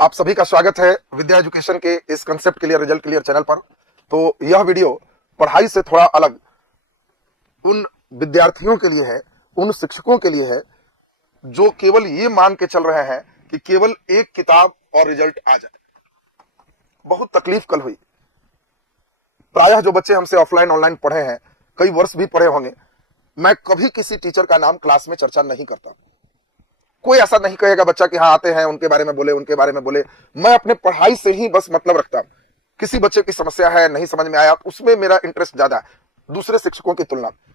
आप सभी का स्वागत है विद्या एजुकेशन के इस concept clear result clear channel पर। तो यह वीडियो पढ़ाई से थोड़ा अलग उन विद्यार्थियों के लिए है, उन शिक्षकों के लिए है जो केवल ये मान के चल रहे हैं कि केवल एक किताब और रिजल्ट आ जाए। बहुत तकलीफ कल हुई। प्रायः जो बच्चे हमसे ऑफलाइन ऑनलाइन पढ़े हैं, कई वर्ष भी पढ़े होंगे, मैं कभी किसी टीचर का नाम क्लास में चर्चा नहीं करता। कोई ऐसा नहीं कहेगा बच्चा कि हाँ आते हैं उनके बारे में बोले, उनके बारे में बोले। मैं अपने पढ़ाई से ही बस मतलब रखता हूं। किसी बच्चे की समस्या है, नहीं समझ में आया, उसमें मेरा इंटरेस्ट ज्यादा है दूसरे शिक्षकों की तुलना में।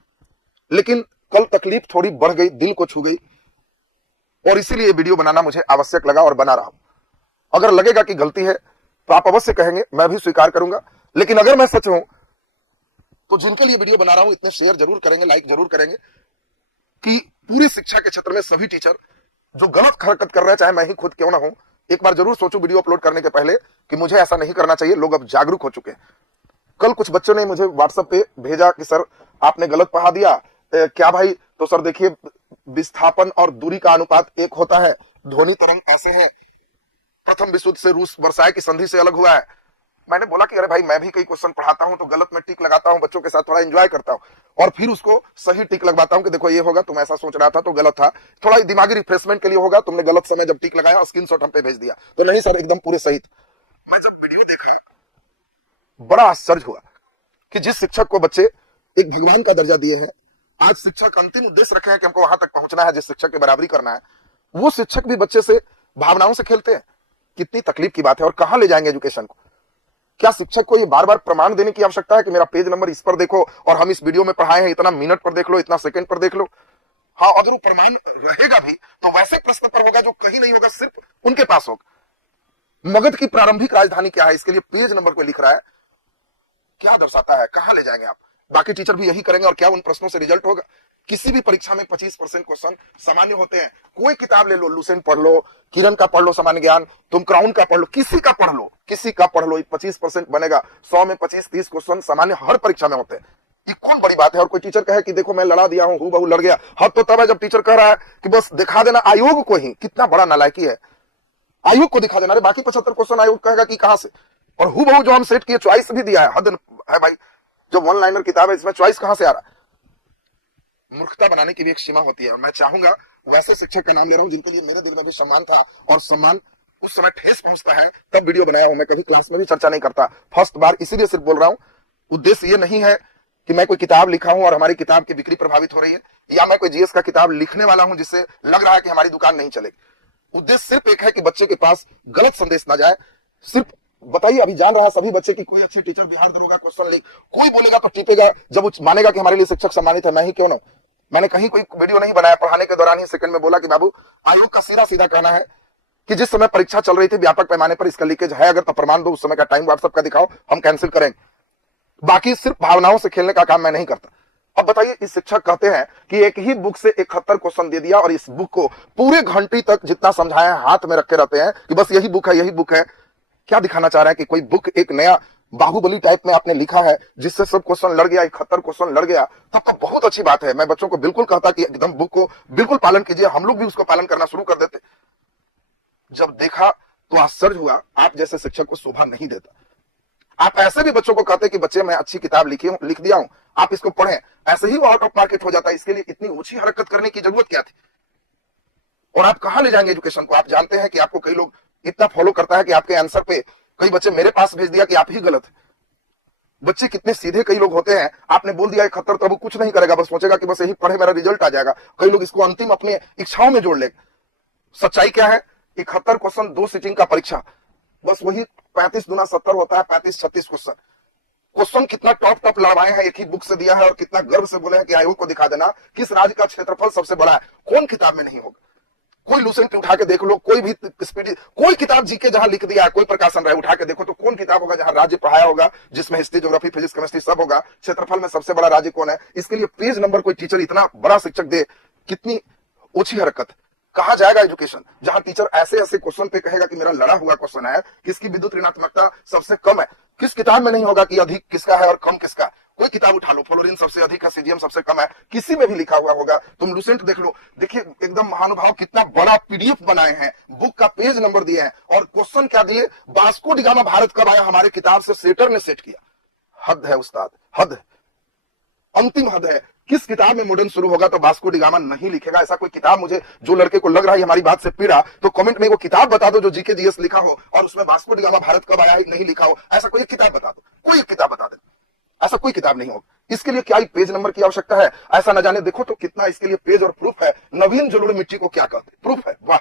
लेकिन कल तकलीफ थोड़ी बढ़ गई, दिल को छू गई, और इसीलिए वीडियो बनाना मुझे आवश्यक लगा और बना रहा हूं। अगर लगेगा कि गलती है तो आप अवश्य कहेंगे, मैं भी स्वीकार करूंगा। लेकिन अगर मैं सच हूं तो जिनके लिए वीडियो बना रहा हूं इतने शेयर जरूर करेंगे, लाइक जरूर करेंगे कि पूरी शिक्षा के क्षेत्र में सभी टीचर जो गलत हरकत कर रहे हैं, चाहे मैं ही खुद क्यों ना हूं, एक बार जरूर सोचो वीडियो अपलोड करने के पहले कि मुझे ऐसा नहीं करना चाहिए। लोग अब जागरूक हो चुके हैं। कल कुछ बच्चों ने मुझे व्हाट्सएप पे भेजा कि सर आपने गलत पढ़ा दिया। क्या भाई? तो सर देखिए, विस्थापन और दूरी का अनुपात 1 होता है। ध्वनि तरंग ऐसे है, प्रथम विश्व युद्ध से रूस वर्साय की संधि से अलग हुआ है। मैंने बोला कि अरे भाई, मैं भी कई क्वेश्चन पढ़ाता हूं तो गलत में टिक लगाता हूं, बच्चों के साथ थोड़ा एंजॉय करता हूं और फिर उसको सही टिक लगवाता हूं कि देखो ये होगा, तुम ऐसा सोच रहा था तो गलत था, थोड़ा दिमागी रिफ्रेशमेंट के लिए होगा, तुमने गलत समय जब टिक लगाया और स्क्रीनशॉट हम पे भेज दिया। तो नहीं सर, एकदम पूरे सही। मैं जब वीडियो देखा बड़ा आश्चर्य हुआ कि जिस शिक्षक को बच्चे एक भगवान का दर्जा दिए हैं, आज शिक्षक अंतिम उद्देश्य रखे हैं कि हमको वहां तक पहुंचना है, जिस शिक्षक की बराबरी करना है, वो शिक्षक भी बच्चे से भावनाओं से खेलते हैं। कितनी तकलीफ की बात है। और कहां ले जाएंगे एजुकेशन को? क्या शिक्षक को ये बार बार प्रमाण देने की आवश्यकता है कि मेरा पेज नंबर इस पर देखो और हम इस वीडियो में पढ़ाए हैं, इतना मिनट पर देख लो, इतना सेकंड पर देख लो? हाँ, अगर वो प्रमाण रहेगा भी तो वैसे प्रश्न पर होगा जो कहीं नहीं होगा, सिर्फ उनके पास होगा। मगध की प्रारंभिक राजधानी क्या है, इसके लिए पेज नंबर पे लिख रहा है, क्या दर्शाता है? कहां ले जाएंगे आप? बाकी टीचर भी यही करेंगे और क्या उन प्रश्नों से रिजल्ट होगा? किसी भी परीक्षा में 25% क्वेश्चन सामान्य होते हैं। कोई किताब ले लो, लुसेंट पढ़ लो, किरण का पढ़ लो सामान्य ज्ञान, तुम क्राउन का पढ़ लो, किसी का पढ़ लो, किसी का पढ़ लो, 25% बनेगा। 100 में 25-30 क्वेश्चन सामान्य हर परीक्षा में होते हैं। ये कौन बड़ी बात है? और कोई टीचर कहे कि देखो मैं लड़ा दिया हूं, हूबहू लड़ गया, हद तो तब है जब टीचर कह रहा है कि बस दिखा देना आयोग को ही। कितना बड़ा नालायकी है, आयोग को दिखा देना। अरे बाकी 75 क्वेश्चन आयोग कहेगा कि कहां से? और हूबहू जो हम सेट किए, चॉइस भी दिया है। हद है भाई, जो वन लाइनर किताब है इसमें चॉइस कहां से आ रहा है? मूर्खता बनाने की भी एक सीमा होती है। मैं चाहूंगा, वैसे शिक्षक का नाम ले रहा हूं जिनके लिए मेरे दिल में भी सम्मान था, और सम्मान उस समय ठेस पहुंचता है तब वीडियो बनाया हूं। मैं कभी क्लास में भी चर्चा नहीं करता, फर्स्ट बार इसीलिए सिर्फ बोल रहा हूं। उद्देश्य ये नहीं है कि मैं कोई किताब लिखा हूं और हमारी किताब की बिक्री प्रभावित हो रही है, या मैं कोई जीएस का किताब लिखने वाला हूं जिससे लग रहा है कि हमारी दुकान नहीं चलेगी। उद्देश्य सिर्फ एक है कि बच्चे के पास गलत संदेश ना जाए। सिर्फ बताइए, अभी जान रहा है सभी बच्चे की कोई अच्छी टीचर बिहार दरोगा क्वेश्चन लिख, कोई बोलेगा तो टिपेगा जब वो मानेगा कि हमारे लिए शिक्षक सम्मानित है। मैं ही क्यों ना? मैंने कहीं कोई वीडियो नहीं बनाया, पढ़ाने के दौरान ही सेकंड में बोला कि बाबू, आयोग का सीधा सीधा कहना है कि जिस समय परीक्षा चल रही थी व्यापक पैमाने पर इसका लीकेज है, अगर तो प्रमाण दो, उस समय का टाइम व्हाट्सएप का दिखाओ, हम कैंसिल करेंगे। बाकी सिर्फ भावनाओं से खेलने का काम मैं नहीं करता। अब बताइए, इस शिक्षक कहते हैं कि एक ही बुक से 71 क्वेश्चन दे दिया और इस बुक को पूरे घंटे तक जितना समझाया हाथ में रखे रहते हैं कि बस यही बुक है, यही बुक है। क्या दिखाना चाह रहे हैं कि कोई बुक एक नया बाहुबली टाइप में आपने लिखा है जिससे सब क्वेश्चन लड़ गया, 71 क्वेश्चन लड़ गया? तब तो बहुत अच्छी बात है। मैं बच्चों को बिल्कुल कहता कि एकदम बुक को बिल्कुल पालन कीजिए, हम लोग भी उसको पालन करना शुरू कर देते। जब देखा तो आश्चर्य हुआ। आप जैसे शिक्षक को शोभा नहीं देता। आप ऐसे भी बच्चों को कहते कि बच्चे मैं अच्छी किताब लिख दिया हूं, आप इसको पढ़ें, ऐसे ही वो आउट ऑफ मार्केट हो जाता है। इसके लिए इतनी ऊंची हरकत करने की जरूरत क्या थी? और आप कहां ले जाएंगे एजुकेशन को? आप जानते हैं कि आपको कई लोग इतना फॉलो करता है कि आपके आंसर पे कई बच्चे मेरे पास भेज दिया कि आप ही गलत है। बच्चे कितने सीधे कई लोग होते हैं, आपने बोल दिया 71 तो वो कुछ नहीं करेगा, बस सोचेगा कि बस यही पढ़े मेरा रिजल्ट आ जाएगा। कई लोग इसको अंतिम अपने इच्छाओं में जोड़ ले। सच्चाई क्या है? 71 क्वेश्चन 2 सीटिंग का परीक्षा, बस वही 35 गुना 70 होता है, 35-36 क्वेश्चन। क्वेश्चन कितना टॉप लड़वाए हैं, एक ही बुक से दिया है, और कितना गर्व से बोले हैं कि आयोग को दिखा देना किस राज्य का क्षेत्रफल सबसे बड़ा है। कौन किताब में नहीं होगा? कोई लुसेंट उठा के देख लो, कोई भी स्पीडी, कोई किताब जीके जहां लिख दिया है, कोई प्रकाशन रहे उठा के देखो तो कौन किताब होगा जहां राज्य पढ़ाया होगा, जिसमें हिस्ट्री, ज्योग्राफी, फिजिक्स, केमिस्ट्री सब होगा। क्षेत्रफल में सबसे बड़ा राज्य कौन है? इसके लिए पेज नंबर कोई टीचर इतना बड़ा शिक्षक दे, कितनी ओछी हरकत। कहा जाएगा एजुकेशन जहां टीचर ऐसे ऐसे क्वेश्चन पे कहेगा कि मेरा लड़ा हुआ क्वेश्चन है, किसकी विद्युत ऋणात्मकता सबसे कम है? किस किताब में नहीं होगा कि अधिक किसका है और कम किसका? कोई किताब उठा लो, फ्लोरीन सबसे अधिक है, सीजीएम सबसे कम है, किसी में भी लिखा हुआ होगा। तुम लुसेंट देख लो, देखिए एकदम महानुभाव कितना बड़ा पीडीएफ बनाए हैं, बुक का पेज नंबर दिए हैं, और क्वेश्चन क्या दिए, वास्को डी गामा भारत कब आया, हमारे किताब से सेटर ने सेट किया। हद है उस्ताद, हद है, अंतिम हद है। किस किताब में मॉडर्न शुरू होगा तो वास्को डी गामा नहीं लिखेगा। ऐसा कोई किताब, मुझे जो लड़के को लग रहा है हमारी बात से पीड़ा, तो कमेंट में वो किताब बता दो जो जीके जीएस लिखा हो और उसमें वास्को डी गामा भारत कब आया नहीं लिखा हो। ऐसा कोई एक किताब बता दो, कोई एक किताब बता दे, ऐसा कोई किताब नहीं होगा। इसके लिए क्या ही पेज नंबर की आवश्यकता है, ऐसा न जाने देखो तो कितना इसके लिए पेज और प्रूफ है। नवीन जलोढ़ मिट्टी को क्या कहते, प्रूफ है, वाह,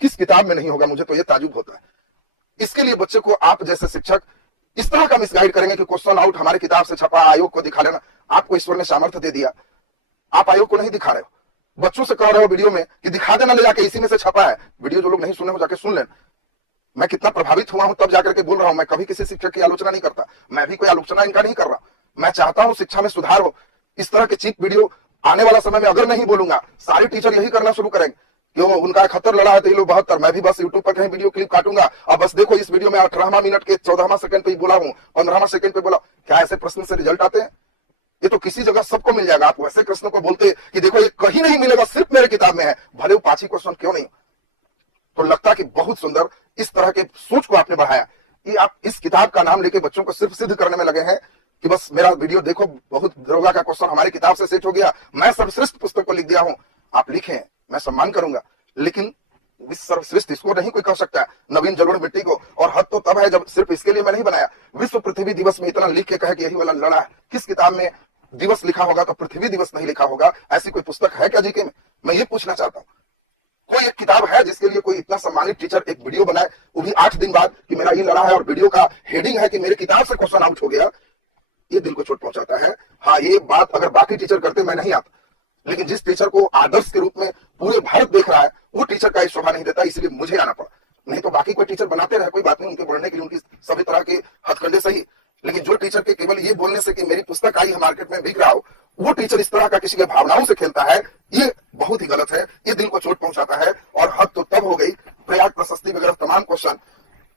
किस किताब में नहीं होगा, मुझे तो यह ताजुब होता है। इसके लिए बच्चे को आप जैसे शिक्षक इस तरह का मिसगाइड करेंगे कि क्वेश्चन आउट हमारी किताब से छपा, आयोग को दिखा लेना। आपको ईश्वर ने सामर्थ्य दे दिया, आप आयोग को नहीं दिखा रहे हो, बच्चों से कह रहे हो वीडियो में कि दिखा देना ले जाके, इसी में से छपा है। वीडियो जो लोग नहीं सुने हो जाके सुन लेना। मैं कितना प्रभावित हुआ हूं तब जाकर के बोल रहा हूं। मैं कभी किसी शिक्षक की आलोचना नहीं करता, मैं भी कोई आलोचना इनका नहीं कर रहा। मैं चाहता हूं शिक्षा में सुधार हो। इस तरह के चीप वीडियो आने वाला समय में अगर नहीं बोलूंगा, सारे टीचर यही करना शुरू करेंगे कि वो उनका 71 लड़ा है तो ये लोग 72। मैं भी बस यूट्यूब पर कहीं वीडियो क्लिप काटूंगा, अब बस देखो इस वीडियो में 18वां मिनट के 14वां सेकंड पे ही बोला हूं, 15वां सेकंड पे बोला। क्या ऐसे प्रश्न से रिजल्ट आते हैं? ये तो किसी जगह सबको मिल जाएगा। आप वैसे प्रश्नों को बोलते कि देखो ये कहीं नहीं मिलेगा, सिर्फ मेरे किताब में है, भले वो 5 ही क्वेश्चन क्यों नहीं। तो लगता कि बहुत सुंदर इस तरह के सोच को आपने बढ़ाया कि आप इस किताब का नाम लेके बच्चों को सिर्फ सिद्ध करने में लगे हैं कि बस मेरा वीडियो देखो, बहुत दरोगा का क्वेश्चन हमारी किताब से सेट हो गया, मैं सर्वश्रेष्ठ पुस्तक को लिख दिया हूं। आप लिखें, मैं सम्मान करूंगा, लेकिन सर्वश्रेष्ठ इसको नहीं कोई कह सकता, नवीन जलोढ़ मिट्टी को। और हद तो तब है जब सिर्फ इसके लिए मैं नहीं बनाया, विश्व पृथ्वी दिवस में इतना लिख के कहे कि यही वाला लड़ा है। किस किताब में दिवस लिखा होगा तो पृथ्वी दिवस नहीं लिखा होगा? ऐसी कोई पुस्तक है क्या जीके में? मैं ये पूछना चाहता हूं। कोई एक किताब है जिसके लिए कोई इतना सम्मानित टीचर एक वीडियो बनाए, वो भी 8 दिन बाद कि मेरा ये लड़ा है, और वीडियो का हेडिंग है कि मेरी किताब से क्वेश्चन आउट हो गया। ये दिल को चोट पहुंचाता है। हाँ, ये बात अगर बाकी टीचर करते मैं नहीं आता, लेकिन जिस टीचर को आदर्श के रूप में पूरे भारत देख रहा है, वो टीचर का शोभा नहीं देता, इसलिए मुझे आना पड़ा। नहीं तो बाकी कोई टीचर बनाते रहे, कोई बात नहीं, उनके बढ़ने के लिए उनकी सभी तरह के हथकंडे सही। लेकिन जो टीचर के केवल ये बोलने से कि मेरी पुस्तक आई है मार्केट में बिक रहा हो, वो टीचर इस तरह का किसी के भावनाओं से खेलता है, ये बहुत ही गलत है। ये दिल को चोट पहुंचाता है। और हद तो तब हो गई, प्रयाग प्रशस्ति वगैरह तमाम क्वेश्चन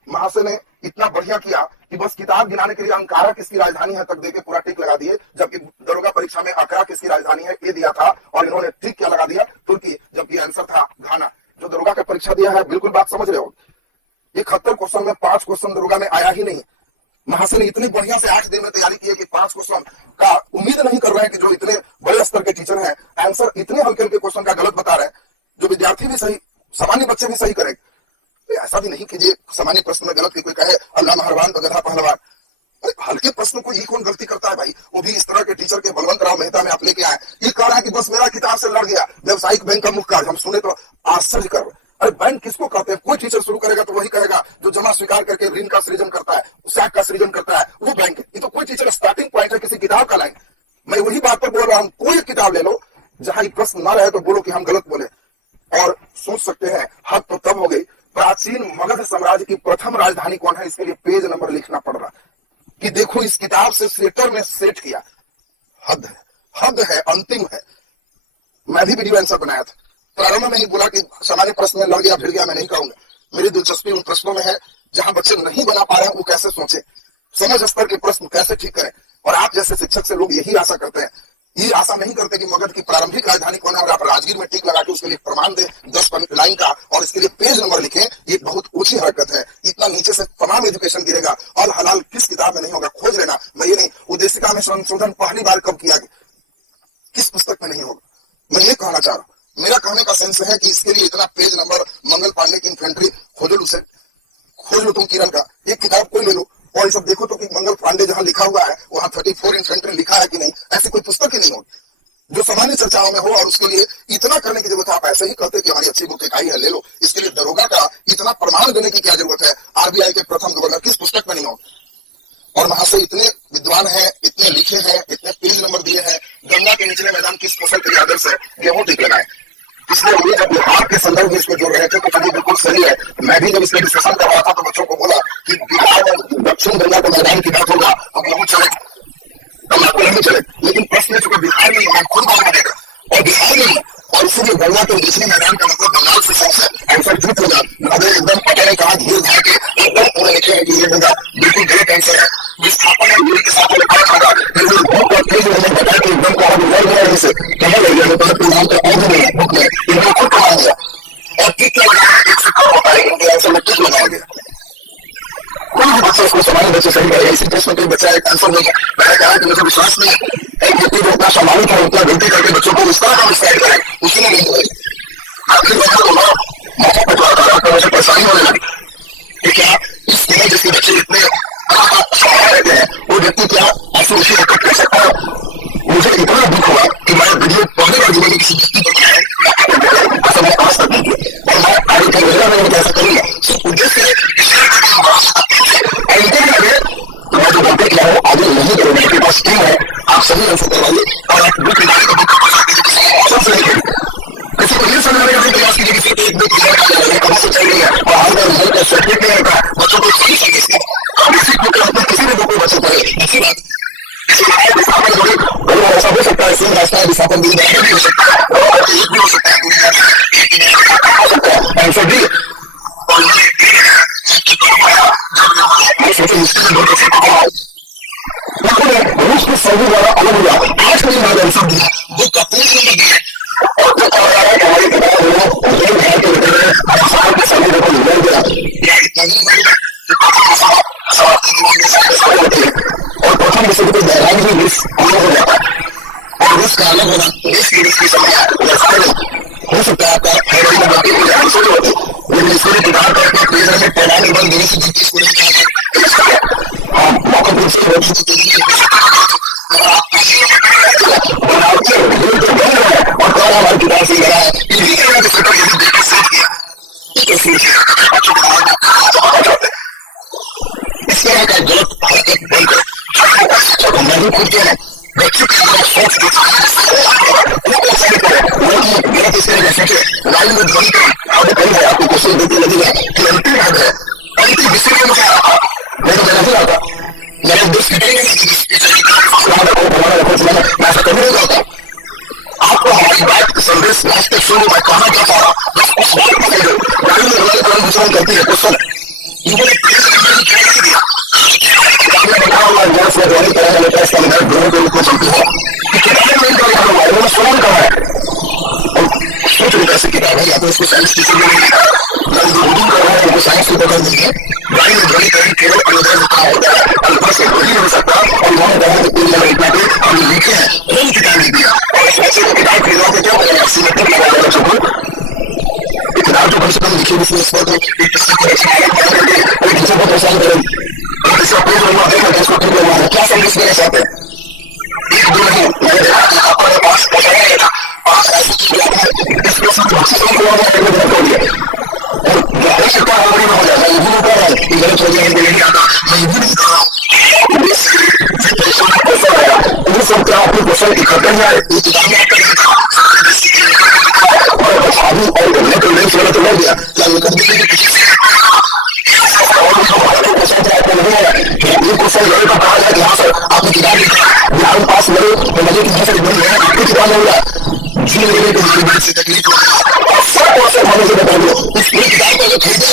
महाशय ने इतना बढ़िया किया कि बस किताब गिनाने के लिए अंकारा किसकी राजधानी है तक देके पूरा टिक लगा दिए, जबकि दरोगा परीक्षा में अकरा किसकी राजधानी है ये दिया था, और इन्होंने टिक क्या लगा दिया, तुर्की, जबकि आंसर था घाना। जो दरोगा का परीक्षा दिया है, बिल्कुल बात समझ रहे हो, 71 क्वेश्चन में 5 क्वेश्चन दरोगा में आया ही नहीं। महाशय ने इतनी बढ़िया से 8 दिन में तैयारी की है कि 5 क्वेश्चन का उम्मीद नहीं कर रहे हैं कि जो इतने बड़े स्तर के टीचर हैं, आंसर इतने हल्के हल्के क्वेश्चन का गलत बता रहे हैं, जो विद्यार्थी भी सही, सामान्य बच्चे भी सही करेंगे। ऐसा भी नहीं कीजिए सामान्य प्रश्न में गलत की कोई कहे अल्लाह मेहरबान तो गधा पहलवान। हल्के प्रश्न को ही कौन गलती करता है भाई? वो भी इस तरह के टीचर के बलवंत राव मेहता में आप लेके आए, ये कह रहा है कि बस मेरा किताब से लड़ गया व्यवसायिक बैंक का मुख्य कार्य। हम सुने तो आश्चर्य कर रहे। अरे बैंक किसको कहते हैं? कोई टीचर शुरू करेगा तो वही कहेगा जो जमा स्वीकार करके ऋण का सृजन करता है, सैक का सृजन करता है, वो बैंक है। ये तो कोई टीचर स्टार्टिंग पॉइंट है किसी किताब का लाइन। मैं वही बात पर बोल रहा हूँ, कोई किताब ले लो जहां ये प्रश्न ना रहे तो बोलो कि हम गलत बोले। और सोच सकते हैं हद तो तब हो गई, प्राचीन मगध साम्राज्य की प्रथम राजधानी कौन है, इसके लिए पेज नंबर लिखना पड़ रहा कि देखो इस किताब से सेटर ने सेट किया। हद है, हद है, अंतिम है। मैं भी वीडियो आंसर बनाया था, प्रारंभ में ही बोला कि सामान्य प्रश्न में लड़ गया भिड़ गया, मैं नहीं कहूंगा। मेरी दिलचस्पी उन प्रश्नों में है जहां बच्चे नहीं बना पा रहे हैं, वो कैसे सोचे, समझ स्तर के प्रश्न कैसे ठीक करें। और आप जैसे शिक्षक से लोग यही आशा करते हैं, ये आशा नहीं करते कि मगध की प्रारंभिक राजधानी कौन है और आप राजगीर में टिक लगा के उसके लिए प्रमाण दें 10 लाइन का और इसके लिए पेज नंबर लिखें। ये बहुत ऊंची हरकत है। इतना नीचे से तमाम एजुकेशन गिरेगा। और हलाल किस किताब में नहीं होगा, खोज लेना। मैं ये नहीं, उद्देशिका में संशोधन पहली बार कब किया गया, किस पुस्तक में नहीं होगा, मैं ये कहना चाह रहा हूँ। मेरा कहने का सेंस है कि इसके लिए इतना पेज नंबर, मंगल पांडे की इन्फेंट्री खोज लो, उसे खोज लो, तुम किरण का एक किताब कोई ले लो और ये सब देखो तो कि मंगल पांडे जहां लिखा हुआ है वहां 34 इन्फेंट्री लिखा है कि नहीं। ऐसी कोई पुस्तक ही नहीं होगी जो सामान्य चर्चाओं में हो। और उसके लिए इतना करने की जरूरत है। आप ऐसे ही कहते कि हमारी अच्छी बुक एक आई है, ले लो। इसके लिए दरोगा का इतना प्रमाण देने की क्या जरूरत है? आरबीआई के प्रथम गवर्नर किस पुस्तक में नहीं हो? और महाशय इतने विद्वान हैं, इतने लिखे हैं, इतने पेज नंबर दिए हैं। गंगा के निचले मैदान किस फसल के लिए आदर्श है? गेहूं टिक लगाए। इसलिए वो जब बिहार के संदर्भ में इसको जोड़ रहे थे तो चलिए बिल्कुल सही है। मैं भी जब इसका डिस्कशन कर रहा था तो बच्चों को बोला कि बिहार में दक्षिण गंगा के मैदान की बात होगा तो गेहूं चले, तम्बाकू नहीं चले। लेकिन प्रश्न चूंकि बिहार में मैं खुद बना देगा और बिहार में, और इसीलिए गंगा के निचले मैदान का मतलब बंगाल से सबसे आंसर झूठ होगा। अगर एकदम पता नहीं कहा धीरे धार के एकदम पूरे लिखे हैं कि ये होगा, बिल्कुल गलत आंसर है। विस्थापन और दूरी के साथ उसको सवाल बच्चे सही करेगा। इसी प्रश्न कोई बच्चा एक आंसर देगा, मैंने कहा कि मुझे विश्वास नहीं है एक व्यक्ति जो उतना स्वाभाविक है उतना गलती करके बच्चों को इस तरह का मिसगाइड करे, उसने नहीं करेगी। आखिर मैं बोला मौका पटवा कर मुझे परेशानी होने लगी कि क्या इस तरह जिसके बच्चे इतने रहते हैं वो व्यक्ति क्या ऐसी उसी हरकत कर सकता है। मुझे इतना दुख हुआ कि मैं वीडियो पहली बार जीवन में किसी व्यक्ति को क्या है ऐसा मैं आज तक नहीं किया और मैं आगे की योजना में कैसा करूंगा सिर्फ उद्देश्य तो मैं जो गलती किया हूँ आगे नहीं करूंगा। मेरे पास टीम है, आप सभी आंसर करवाइए और आप दुख निकालने का दुख सबसे नहीं करेंगे। किसी को ये समझाने का प्रयास कीजिए किसी एक दो कभी से चाहिए है और हर बार रिजल्ट का सर्टिफिकेट नहीं रहता है बच्चों को सही सही किसी भी बुक में बच्चे पढ़े। अच्छी बात ऐसा हो सकता है, सेम रास्ता है विस्थापन भी हो सकता है, एक भी हो सकता है, हो सकता है आंसर डी। रूस के सर्वे द्वारा अलग हुआ आज के बाद आंसर दिया जो कपूर ने दिया और जो कहा जा रहा है हमारी किताब के सर्वे को मिल गया और प्रथम विषय को गहराई में रूस अलग हो जाता है और रूस का अलग होना देश की समस्या हो सकता है आपका फरवरी में गलती हो जाए सोच होती लेकिन इसको किताब का अपना प्रेजर में पैदान बन देने की गलती इसको नहीं किया हाँ मौका पर इसकी होती और कहा हमारी किताब से लगा है इसी तरह के फोटो यदि देख के सोच किया इस तरह का गलत हरकत बनकर नहीं खुद हैं बच्चों के अंदर सोच गलत इस तरह का सोचे लाइन में ध्वनि करें कहीं है आपको क्वेश्चन देते लगेगा कि अंतिम याद है अंतिम विषय में मुझे आता मैं तो नहीं आता मेरे दोस्त मैं ऐसा कभी नहीं करता। आपको हमारी बात संदेश लास्ट तक सुनो मैं कहना चाहता हूँ बस उस बात को कह दो गाड़ी में रोने का दूसरा करती है क्वेश्चन कैसे किताब है या तो इसको साइंस टीचर में रीडिंग कर रहा है उनको साइंस की पकड़ नहीं है गाड़ी में ध्वनि कहीं केवल अनुदान लिखा होता है अल्फा से नहीं हो सकता और उन्होंने कहा कि कुल जगह इतना भी हम लिखे हैं यही किताब लिख दिया और ऐसे किताब खरीदो तो क्या करेगा सिमेट्रिक लगा देगा बच्चों को किताब जो कम से कम लिखी हुई इसमें तो एक किस्म की रचना करके कोई टीचर को परेशान करेगी और इसका कोई हुआ देखा इसको ठीक हुआ है क्या संदेश देना चाहते हैं एक दो नहीं मैंने देखा आपके पास पैसा नहीं था पास ऐसी इस प्रश्न को हो गया और ऐसे क्या हो जाएगा ये भी नहीं कर रहा है कि गलत हो गया इनको नहीं आता मैं ये भी नहीं कर रहा हूँ सब क्या अपने क्वेश्चन इकट्ठे जाए और अभी और करने को नहीं सुना तो लग गया क्या ये कर देंगे क्वेश्चन लड़े का कहा जाए यहाँ सर आपने किताब लिखा बिहार पास लड़े तो लगे कि यहाँ से बड़ी है आपकी किताब हो गया जी लेने को हमारी बात से तकलीफ और सब क्वेश्चन हमें से बता दो इस पूरी किताब को जो खरीदो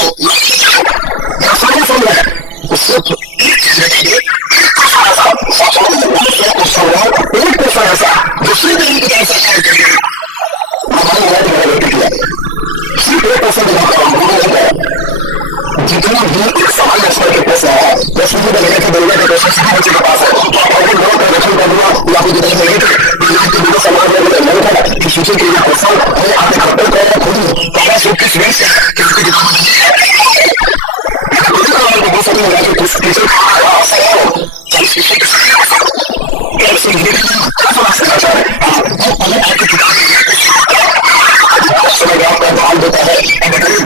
यहाँ सारे सुन रहे हैं उससे एक चीज बताइए एक क्वेश्चन ऐसा दूसरी दिन की तरह सरकार करिए हमारे यहाँ की गलती किया सिर्फ एक क्वेश्चन दिखाता हूँ जितना भी एक सवाल स्तर के प्रश्न है प्रश्न को बदलने के बदलने के प्रश्न सभी बच्चे के पास है तो आप अगर लोगों का रक्षण कर दूंगा या फिर जितने नहीं थे तो यहाँ के बिना सवाल नहीं था कि सोचे कि यह प्रश्न हमें आपके खत्म करना खुद पहला सूट किस वेश है कि उसकी किताब बहुत सारी लगा के कुछ टीचर चालीस विषय के समय आपका दाल देता है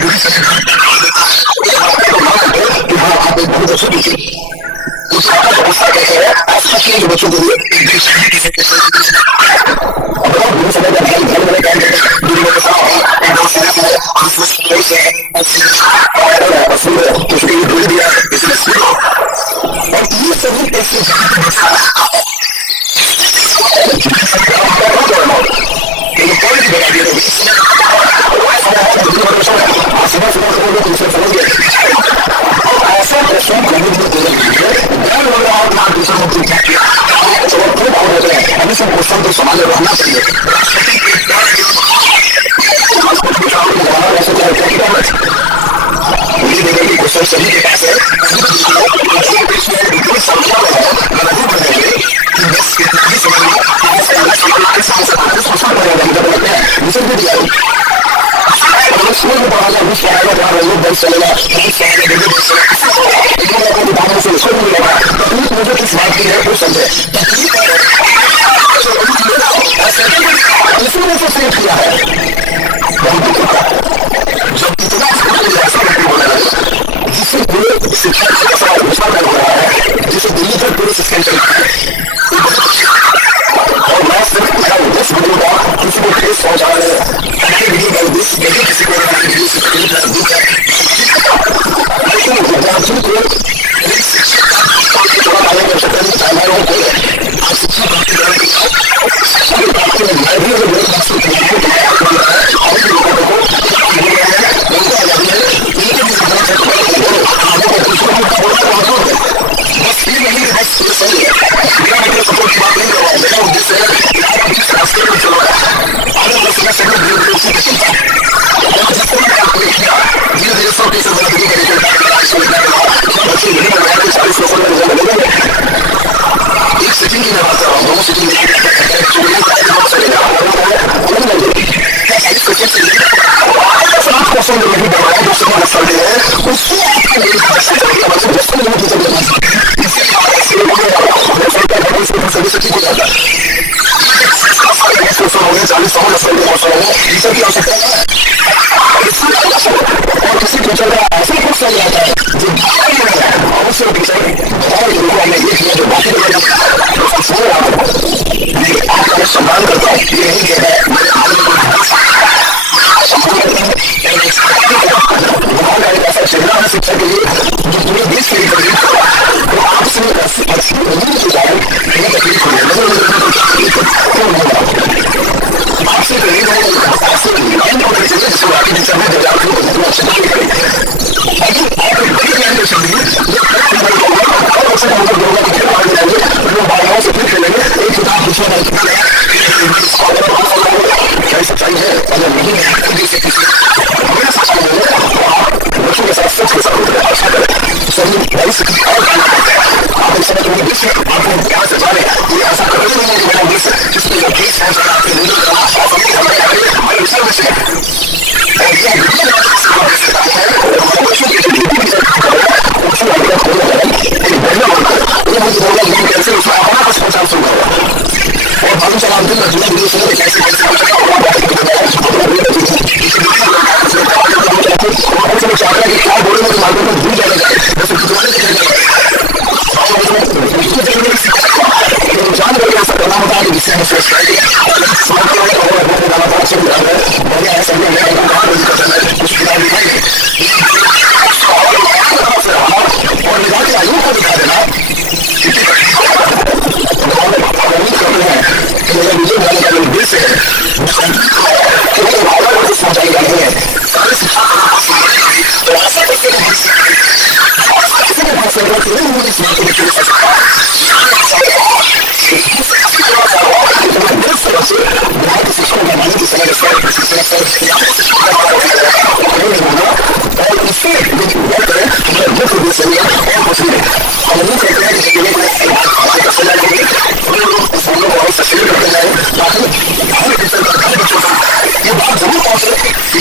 बुरी समय कि हाँ आप एक बहुत अच्छी टीचर दूसरा का गुस्सा कैसे है ऐसा किए जो बच्चों के लिए अगर बुरी समय का भाई घर में काम करते हैं दूरी में साफ है एकदम सीरियस है क्रिसमस है असूल है तो उसके लिए दूरी दिया इसलिए सीखो और ये सभी कैसे ऐसा प्रश्न हमें सब क्वेश्चन तो समाज में रहना चाहिए क्वेश्चन सभी के पास है पुलिस आएगा जहाँ रेलवे बस चलेगा, पुलिस आएगा रेलवे बस चलेगा, इन लोगों को विभागों से इसको नहीं लगा। तकलीफ मुझे किस बात की है वो समझे। तकलीफ इसलिए से सेट किया है जब इतना ऐसा व्यक्ति बोलने लगे जिससे पूरे शिक्षा का घोषणा कर रहा है, जिसे दिल्ली तक पूरे सिस्टम चल रहा है। और मैं सिर्फ मेरा उद्देश्य बनूंगा किसी को ठेस पहुंचाने किसी को लेकिन विद्यार्थियों को शिक्षा थोड़ा आगे कर सकते हैं। चाहे वो बोले आप शिक्षा प्राप्त करें सपोर्ट की बात नहीं कर रहा हूँ। मेरा उद्देश्य है जिस रास्ते में चल रहा है आगे दस धीरे धीरे 100% एक सेटिंग की मैं बात कर रहा हूँ। दोनों सेटिंग किसी टीचर का ऐसा कुछ सही आता है जो अवश्य टीचर और लोगों ने ये किया जो बाकी आपका मैं सम्मान करता हूँ। ये नहीं कहता है मैंने एक ऐसा चेहरा है शिक्षा के लिए जो पूरे देश के लिए तकलीफ कर रहा है। तो आपसे अच्छी उम्मीद की जाए ये तकलीफ हो जाए आपसे करीब है ऐसे जिसको बाकी टीचर में विद्यार्थियों को जितना अच्छा नहीं करेंगे लेकिन आप एक बड़ी ज्ञान दे सकते हैं से फिर खेलेंगे एक किताब दूसरा क्या सच्चाई है अगर नहीं है हमें सच बोले तो आप बच्चों के साथ सच के साथ अच्छा करें सही भाई से और करना पड़ता है। आप इस समय तुम्हें उद्देश्य आपको क्या से जाने ये ऐसा करने नहीं है कि मेरा उद्देश्य जिसमें जो केस पहुंचाना आपके नीचे करना आप हमें हमें हमारे विषय में से और ये वीडियो हमारे बच्चों के लिए कैसे उसमें अपना कुछ पहचान शुरू करेगा और मालूम चला दिन में जुड़ा वीडियो सुनो कैसे कैसे चाहता है कि क्या बोले मुझे मालूम में भूल जाना चाहिए बस जान करके ऐसा करना होता है कि जिससे हमें सब्सक्राइब बढ़िया है सब कुछ किताब लिखाई और निकाल के आयु को दिखा देना वीडियो बनाने का उद्देश्य है पहुंचाई जाती है सारे शिक्षा तो ऐसा कैसे ये बात जरूर पहुंचे कि